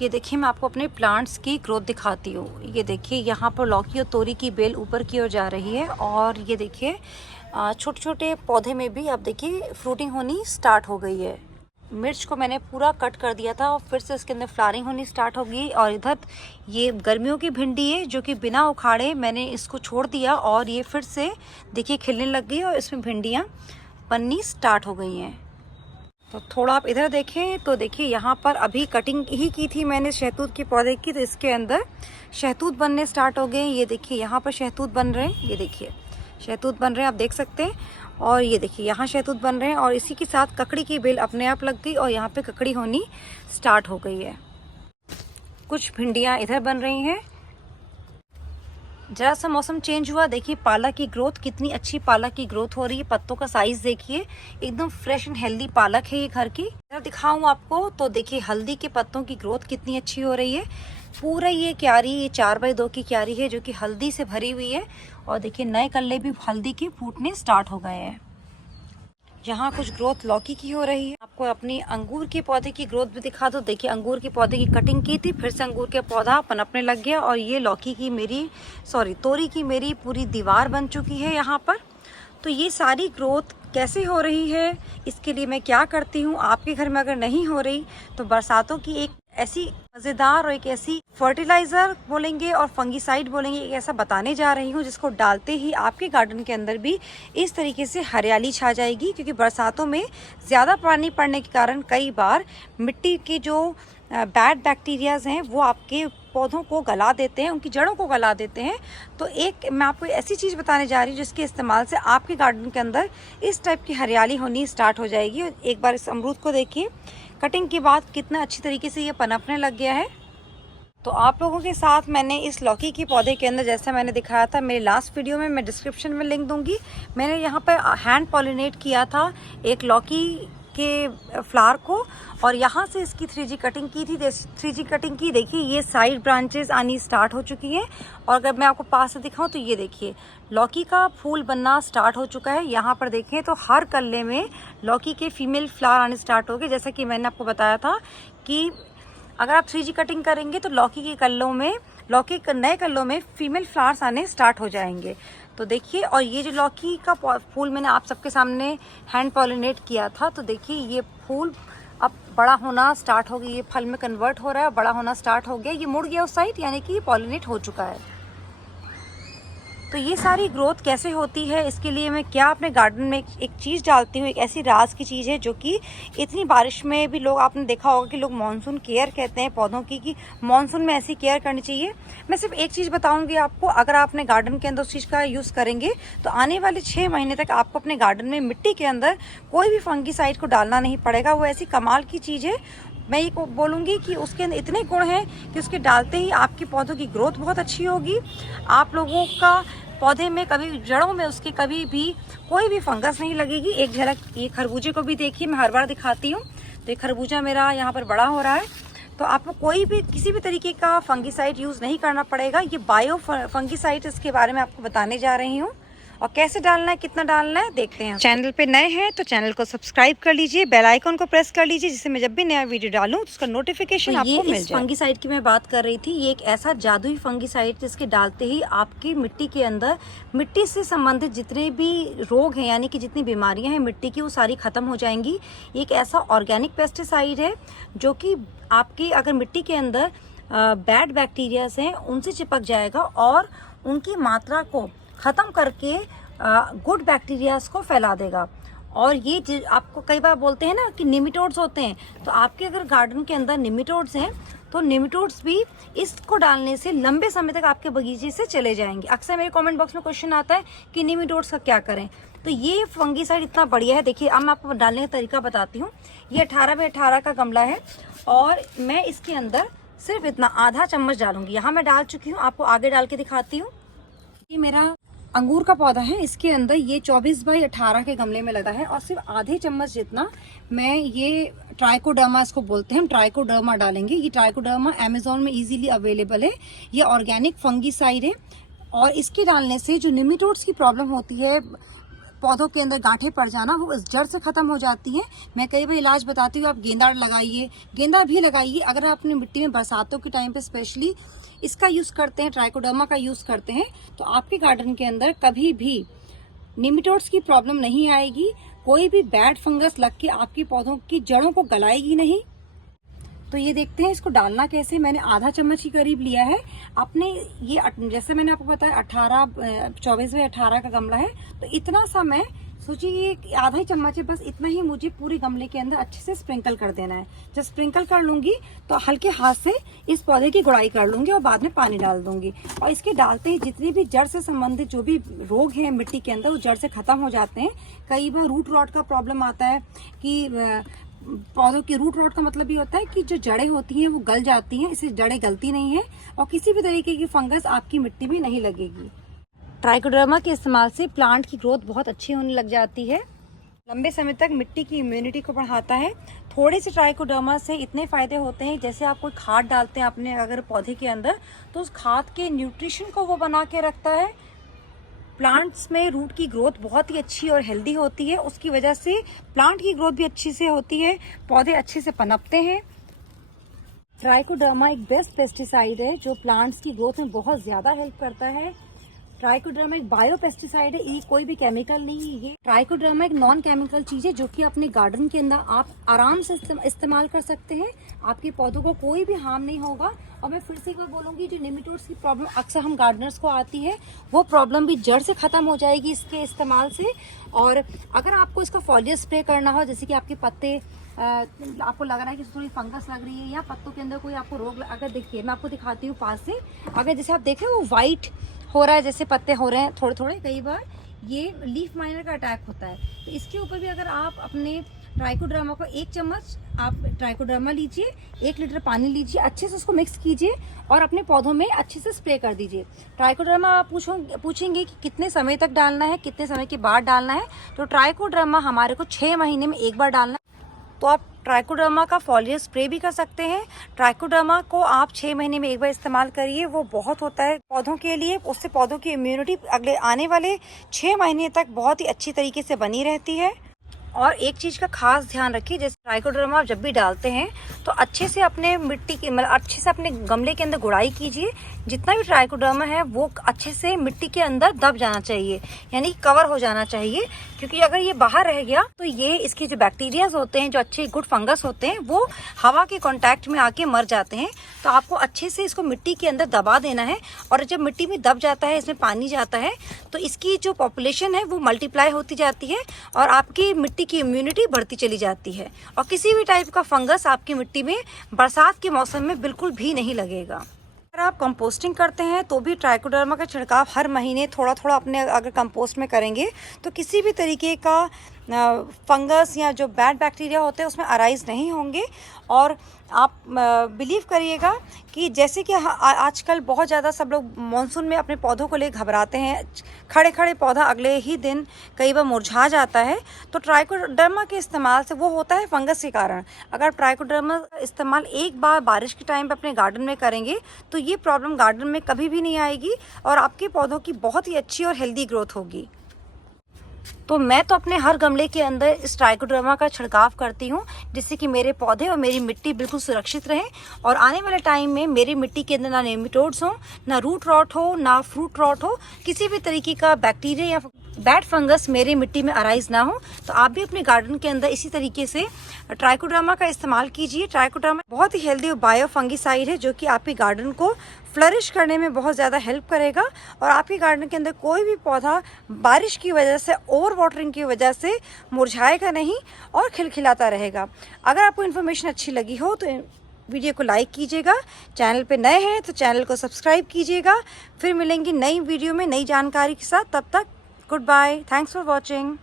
ये देखिए, मैं आपको अपने प्लांट्स की ग्रोथ दिखाती हूँ। ये देखिए, यहाँ पर लौकी और तोरी की बेल ऊपर की ओर जा रही है और ये देखिए छोटे छोटे पौधे में भी अब देखिए फ्रूटिंग होनी स्टार्ट हो गई है। मिर्च को मैंने पूरा कट कर दिया था और फिर से इसके अंदर फ्लावरिंग होनी स्टार्ट हो गई। और इधर ये गर्मियों की भिंडी है जो कि बिना उखाड़े मैंने इसको छोड़ दिया और ये फिर से देखिए खिलने लग गई और इसमें भिंडियाँ बननी स्टार्ट हो गई हैं। तो थोड़ा आप इधर देखें तो देखिए, यहाँ पर अभी कटिंग ही की थी मैंने शहतूत के पौधे की, तो इसके अंदर शहतूत बनने स्टार्ट हो गए। ये देखिए, यहाँ पर शहतूत बन रहे हैं। ये देखिए शहतूत बन रहे हैं, आप देख सकते हैं। और ये देखिए यहाँ शहतूत बन रहे हैं और इसी के साथ ककड़ी की बेल अपने आप लग गई और यहाँ पे ककड़ी होनी स्टार्ट हो गई है। कुछ भिंडियाँ इधर बन रही हैं। जरा सा मौसम चेंज हुआ, देखिए पालक की ग्रोथ कितनी अच्छी पालक की ग्रोथ हो रही है। पत्तों का साइज देखिए, एकदम फ्रेश एंड हेल्दी पालक है ये घर की। अगर दिखाऊं आपको तो देखिए हल्दी के पत्तों की ग्रोथ कितनी अच्छी हो रही है। पूरा ये क्यारी, ये 4x2 की क्यारी है जो कि हल्दी से भरी हुई है। और देखिए नए कल्ले भी हल्दी के फूटने स्टार्ट हो गए हैं। यहाँ कुछ ग्रोथ लौकी की हो रही है। आपको अपनी अंगूर के पौधे की ग्रोथ भी दिखा दो। देखिए अंगूर के पौधे की कटिंग की थी, फिर से अंगूर के पौधा पनपने लग गया और ये लौकी की मेरी तोरी की मेरी पूरी दीवार बन चुकी है यहाँ पर। तो ये सारी ग्रोथ कैसे हो रही है, इसके लिए मैं क्या करती हूँ, आपके घर में अगर नहीं हो रही तो बरसातों की एक ऐसी मज़ेदार और एक ऐसी फर्टिलाइज़र बोलेंगे और फंगीसाइड बोलेंगे, एक ऐसा बताने जा रही हूँ जिसको डालते ही आपके गार्डन के अंदर भी इस तरीके से हरियाली छा जाएगी। क्योंकि बरसातों में ज़्यादा पानी पड़ने के कारण कई बार मिट्टी के जो बैड बैक्टीरियाज़ हैं वो आपके पौधों को गला देते हैं, उनकी जड़ों को गला देते हैं। तो एक मैं आपको ऐसी चीज़ बताने जा रही हूँ जिसके इस्तेमाल से आपके गार्डन के अंदर इस टाइप की हरियाली होनी स्टार्ट हो जाएगी। एक बार इस अमरूद को देखिए, कटिंग के बाद कितना अच्छी तरीके से ये पनपने लग गया है। तो आप लोगों के साथ मैंने इस लौकी के पौधे के अंदर जैसा मैंने दिखाया था मेरे लास्ट वीडियो में, मैं डिस्क्रिप्शन में लिंक दूंगी। मैंने यहाँ पर हैंड पॉलिनेट किया था एक लौकी के फ्लावर को और यहाँ से इसकी 3G कटिंग की थी। 3G कटिंग की देखिए, ये साइड ब्रांचेस आनी स्टार्ट हो चुकी हैं। और अगर मैं आपको पास से दिखाऊं तो ये देखिए लौकी का फूल बनना स्टार्ट हो चुका है। यहाँ पर देखें तो हर कल्ले में लौकी के फीमेल फ्लावर आने स्टार्ट हो गए। जैसा कि मैंने आपको बताया था कि अगर आप 3G कटिंग करेंगे तो लौकी के कल्लों में, लौकी के नए कल्लों में फीमेल फ्लावर्स आने स्टार्ट हो जाएंगे। तो देखिए, और ये जो लौकी का फूल मैंने आप सबके सामने हैंड पॉलिनेट किया था, तो देखिए ये फूल अब बड़ा होना स्टार्ट हो गया, ये फल में कन्वर्ट हो रहा है, बड़ा होना स्टार्ट हो गया, ये मुड़ गया उस साइड, यानी कि पॉलिनेट हो चुका है। तो ये सारी ग्रोथ कैसे होती है, इसके लिए मैं क्या अपने गार्डन में एक चीज़ डालती हूँ, एक ऐसी राज की चीज़ है जो कि इतनी बारिश में भी लोग, आपने देखा होगा कि लोग मानसून केयर कहते हैं पौधों की, कि मानसून में ऐसी केयर करनी चाहिए। मैं सिर्फ एक चीज़ बताऊंगी आपको, अगर आप अपने गार्डन के अंदर उस चीज़ का यूज़ करेंगे तो आने वाले 6 महीने तक आपको अपने गार्डन में मिट्टी के अंदर कोई भी फंगीसाइड को डालना नहीं पड़ेगा। वो ऐसी कमाल की चीज़ है, मैं ये बोलूँगी कि उसके अंदर इतने गुण हैं कि उसके डालते ही आपके पौधों की ग्रोथ बहुत अच्छी होगी। आप लोगों का पौधे में कभी जड़ों में उसके कभी भी कोई भी फंगस नहीं लगेगी। एक झलक ये खरबूजे को भी देखिए, मैं हर बार दिखाती हूँ। तो ये खरबूजा मेरा यहाँ पर बड़ा हो रहा है। तो आपको कोई भी किसी भी तरीके का फंगीसाइड यूज़ नहीं करना पड़ेगा। ये बायो फंगीसाइड, इसके बारे में आपको बताने जा रही हूँ और कैसे डालना है, कितना डालना है, देखते हैं। चैनल पे नए हैं तो चैनल को सब्सक्राइब कर लीजिए, बेल आइकन को प्रेस कर लीजिए, जिससे मैं जब भी नया वीडियो डालूं तो उसका नोटिफिकेशन आपको मिल जाए। फंगीसाइड की मैं बात कर रही थी, ये एक ऐसा जादुई फंगीसाइड जिसके डालते ही आपकी मिट्टी के अंदर मिट्टी से संबंधित जितने भी रोग हैं, यानी कि जितनी बीमारियाँ हैं मिट्टी की, वो सारी खत्म हो जाएंगी। एक ऐसा ऑर्गेनिक पेस्टिसाइड है जो कि आपकी अगर मिट्टी के अंदर बैड बैक्टीरियाज हैं उनसे चिपक जाएगा और उनकी मात्रा को ख़त्म करके गुड बैक्टीरियाज को फैला देगा। और ये आपको कई बार बोलते हैं ना कि निमेटोड्स होते हैं, तो आपके अगर गार्डन के अंदर निमेटोड्स हैं तो निमेटोड्स भी इसको डालने से लंबे समय तक आपके बगीचे से चले जाएंगे। अक्सर मेरे कमेंट बॉक्स में क्वेश्चन आता है कि निमेटोड्स का क्या करें। तो ये फंगीसाइड इतना बढ़िया है। देखिए अब मैं आपको डालने का तरीका बताती हूँ। ये 18x18 का गमला है और मैं इसके अंदर सिर्फ इतना आधा चम्मच डालूंगी। यहाँ मैं डाल चुकी हूँ, आपको आगे डाल के दिखाती हूँ। ये मेरा अंगूर का पौधा है, इसके अंदर ये 24x18 के गमले में लगा है और सिर्फ आधे चम्मच जितना मैं ये ट्राइकोडर्मा, इसको बोलते हैं हम, ट्राइकोडर्मा डालेंगे। ये ट्राइकोडर्मा अमेजोन में इजीली अवेलेबल है। ये ऑर्गेनिक फंगीसाइड है और इसके डालने से जो निमेटोड्स की प्रॉब्लम होती है पौधों के अंदर गांठें पड़ जाना, वो इस जड़ से ख़त्म हो जाती हैं। मैं कई बार इलाज बताती हूँ, आप गेंदा लगाइए, गेंदा भी लगाइए। अगर आप अपनी मिट्टी में बरसातों के टाइम पे स्पेशली इसका यूज़ करते हैं, ट्राइकोडर्मा का यूज़ करते हैं, तो आपके गार्डन के अंदर कभी भी निमेटोड्स की प्रॉब्लम नहीं आएगी। कोई भी बैड फंगस लग के आपके पौधों की जड़ों को गलाएगी नहीं। तो ये देखते हैं इसको डालना कैसे। मैंने आधा चम्मच के करीब लिया है। अपने ये जैसे मैंने आपको बताया 24x18 का गमला है, तो इतना सा मैं सोचिए ये आधा ही चम्मच है, बस इतना ही मुझे पूरे गमले के अंदर अच्छे से स्प्रिंकल कर देना है। जब स्प्रिंकल कर लूंगी तो हल्के हाथ से इस पौधे की गुड़ाई कर लूंगी और बाद में पानी डाल दूंगी। और इसके डालते ही जितनी भी जड़ से संबंधित जो भी रोग हैं मिट्टी के अंदर, वो जड़ से खत्म हो जाते हैं। कई बार रूट रॉट का प्रॉब्लम आता है कि पौधों की रूट रॉट का मतलब ये होता है कि जो जड़ें होती हैं वो गल जाती हैं। इससे जड़ें गलती नहीं है और किसी भी तरीके की फंगस आपकी मिट्टी में नहीं लगेगी। ट्राइकोडर्मा के इस्तेमाल से प्लांट की ग्रोथ बहुत अच्छी होने लग जाती है। लंबे समय तक मिट्टी की इम्यूनिटी को बढ़ाता है। थोड़े से ट्राइकोडर्मा से इतने फ़ायदे होते हैं, जैसे आप कोई खाद डालते हैं अपने अगर पौधे के अंदर, तो उस खाद के न्यूट्रिशन को वो बना के रखता है। प्लांट्स में रूट की ग्रोथ बहुत ही अच्छी और हेल्दी होती है। उसकी वजह से प्लांट की ग्रोथ भी अच्छी से होती है, पौधे अच्छे से पनपते हैं। ट्राइकोडर्मा एक बेस्ट पेस्टिसाइड है जो प्लांट्स की ग्रोथ में बहुत ज़्यादा हेल्प करता है। ट्राइकोडर्मा एक बायो पेस्टिसाइड है, ये कोई भी केमिकल नहीं है। ये ट्राइकोडर्मा एक नॉन केमिकल चीज़ है जो कि अपने गार्डन के अंदर आप आराम से इस्तेमाल कर सकते हैं। आपके पौधों को कोई भी हार्म नहीं होगा। और मैं फिर से एक बार बोलूँगी, जो निमेटोड्स की प्रॉब्लम अक्सर हम गार्डनर्स को आती है, वो प्रॉब्लम भी जड़ से ख़त्म हो जाएगी इसके इस्तेमाल से। और अगर आपको इसका फॉलियर स्प्रे करना हो, जैसे कि आपके पत्ते आपको लग रहा है कि थोड़ी फंगस लग रही है या पत्तों के अंदर कोई आपको रोग, अगर देखिए मैं आपको दिखाती हूँ पास से, अगर जैसे आप देखें वो वाइट हो रहा है, जैसे पत्ते हो रहे हैं थोड़े थोड़े, कई बार ये लीफ माइनर का अटैक होता है। तो इसके ऊपर भी अगर आप अपने ट्राइकोडर्मा को 1 चम्मच आप ट्राइकोडर्मा लीजिए, 1 लीटर पानी लीजिए, अच्छे से उसको मिक्स कीजिए और अपने पौधों में अच्छे से स्प्रे कर दीजिए। ट्राइकोडर्मा आप पूछेंगे कि कितने समय तक डालना है, कितने समय के बाद डालना है। तो ट्राइकोडर्मा हमारे को 6 महीने में एक बार डालना है। तो आप ट्राइकोडर्मा का फॉलियर स्प्रे भी कर सकते हैं। ट्राइकोडर्मा को आप 6 महीने में एक बार इस्तेमाल करिए, वो बहुत होता है पौधों के लिए। उससे पौधों की इम्यूनिटी अगले आने वाले 6 महीने तक बहुत ही अच्छी तरीके से बनी रहती है। और एक चीज़ का खास ध्यान रखिए, जैसे ट्राइकोडर्मा आप जब भी डालते हैं तो अच्छे से अपने मिट्टी की मतलब अच्छे से अपने गमले के अंदर गुड़ाई कीजिए। जितना भी ट्राइकोडर्मा है वो अच्छे से मिट्टी के अंदर दब जाना चाहिए, यानी कवर हो जाना चाहिए। क्योंकि अगर ये बाहर रह गया तो ये इसके जो बैक्टीरियाज होते हैं, जो अच्छे गुड फंगस होते हैं, वो हवा के कॉन्टैक्ट में आके मर जाते हैं। तो आपको अच्छे से इसको मिट्टी के अंदर दबा देना है। और जब मिट्टी में दब जाता है, इसमें पानी जाता है, तो इसकी जो पॉपुलेशन है वो मल्टीप्लाई होती जाती है और आपकी मिट्टी की इम्यूनिटी बढ़ती चली जाती है। और किसी भी टाइप का फंगस आपकी मिट्टी में बरसात के मौसम में बिल्कुल भी नहीं लगेगा। अगर आप कंपोस्टिंग करते हैं तो भी ट्राइकोडर्मा का छिड़काव हर महीने थोड़ा थोड़ा अपने अगर कंपोस्ट में करेंगे तो किसी भी तरीके का फंगस या जो बैड बैक्टीरिया होते हैं उसमें अराइज नहीं होंगे। और आप बिलीव करिएगा कि जैसे कि आजकल बहुत ज़्यादा सब लोग मॉनसून में अपने पौधों को ले घबराते हैं, खड़े खड़े पौधा अगले ही दिन कई बार मुरझा जाता है। तो ट्राइकोडर्मा के इस्तेमाल से वो होता है फंगस के कारण। अगर ट्राइकोडर्मा का इस्तेमाल एक बार बारिश के टाइम पे अपने गार्डन में करेंगे तो ये प्रॉब्लम गार्डन में कभी भी नहीं आएगी और आपके पौधों की बहुत ही अच्छी और हेल्दी ग्रोथ होगी। तो मैं तो अपने हर गमले के अंदर इस ट्राइकोडर्मा का छिड़काव करती हूँ, जिससे कि मेरे पौधे और मेरी मिट्टी बिल्कुल सुरक्षित रहें और आने वाले टाइम में मेरी मिट्टी के अंदर ना नेमेटोड्स हो, ना रूट रॉट हो, ना फ्रूट रॉट हो, किसी भी तरीके का बैक्टीरिया या बैड फंगस मेरी मिट्टी में अराइज ना हो। तो आप भी अपने गार्डन के अंदर इसी तरीके से ट्राइकोडर्मा का इस्तेमाल कीजिए। ट्राइकोडर्मा बहुत ही हेल्दी बायो फंगिसाइड है जो कि आपके गार्डन को फ्लरिश करने में बहुत ज़्यादा हेल्प करेगा और आपके गार्डन के अंदर कोई भी पौधा बारिश की वजह से, ओवर वाटरिंग की वजह से मुरझाएगा नहीं और खिलखिलाता रहेगा। अगर आपको इन्फॉर्मेशन अच्छी लगी हो तो वीडियो को लाइक कीजिएगा। चैनल पे नए हैं तो चैनल को सब्सक्राइब कीजिएगा। फिर मिलेंगी नई वीडियो में नई जानकारी के साथ। तब तक goodbye. Thanks for watching.